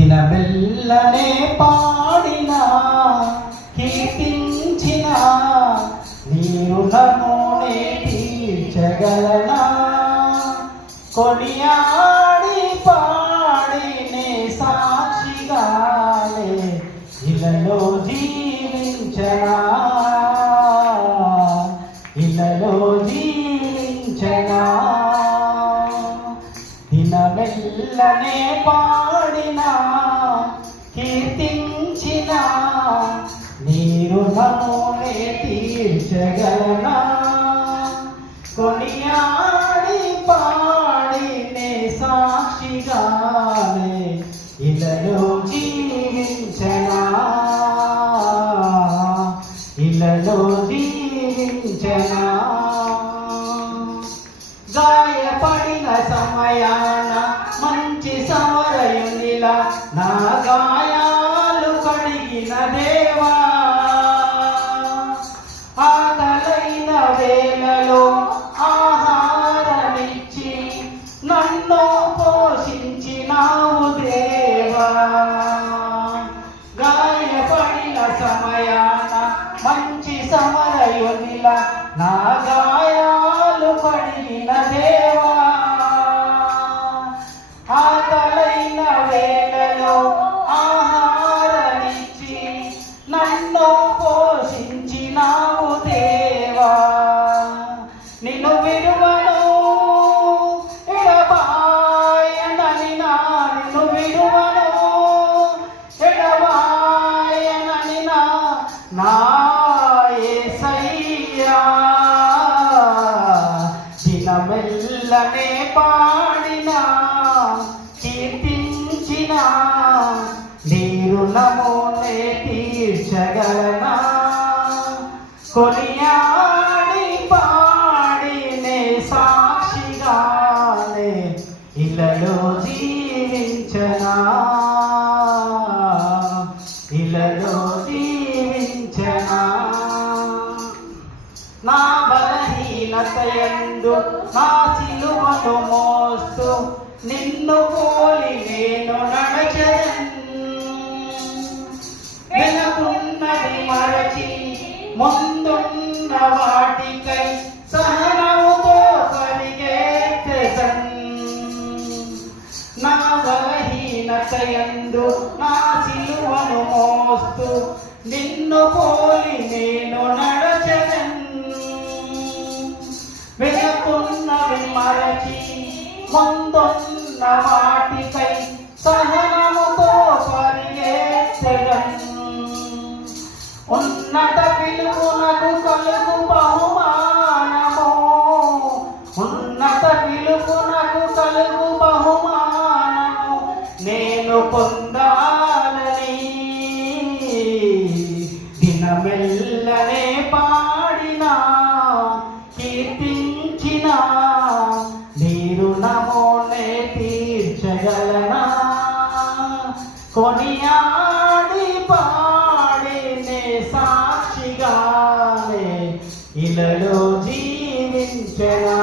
దినమెల్లనే పాడిన కీర్తించిన నీరు నన్ను తీర్చగలనా కొనియాడి పాడినే సాక్షిగానే ఇలలో జీవించనా ఇలలో జీవించనా దినమెల్లనే పాడిన కీర్తించిన నీరు నన్ను తీర్చగలనా కొనియాడి పాడినే సాక్షిగానే ఇలలో జీవించనా ఇలలో జీవించనా గాయపడిన సమయాన మంచి సమరయునిలా నా గాయాలు కడిగిన దేవా ఆకలైన వేళలో ఆహారమిచ్చి నన్ను పోషించినావు దేవా గాయపడిన సమయాన మంచి సమరయునిలా నా గాయాలు కడిగిన దేవా ఆకలైన వేళలో ఆహారమిచ్చి నన్ను పోషించినావు దేవా నిన్ను విడువను ఎడబాయనని నిన్ను విడువను ఎడబాయనని నా యేసయ్యా దినమెల్లనే పాడిన కీర్తించిన నీరు నమోనే తీర్చగలనా కొనియాడి పాడినే సాక్షిగానే ఇలలో జీవించనా ఇలలో జీవించనా నా బలహీనతయందు నా సిలువను మోస్తూ నిన్ను పోలి నేను నడచెదను వెనుకున్నది మరచి ముందున్న వాటికై సహనముతో పరిగెత్తెదను నా బలహీనతయందు నా సిలువను మోస్తూ నిన్ను పోలి నేను నడచెదను వెనుకున్నవి మరచి ముందున్న వాటికై సహనముతో పరిగెత్తెదను ఉన్నత పిలుపునకు కలుగు బహుమానము ఉన్నత పిలుపునకు కలుగు బహుమానము నేను పొందాలని దినమెల్లనే పాడిన కీర్తించిన నీరు నమోనే తీర్చగలనా కొనియాడి పాడినే సాక్షిగానే ఇలలో జీవించనా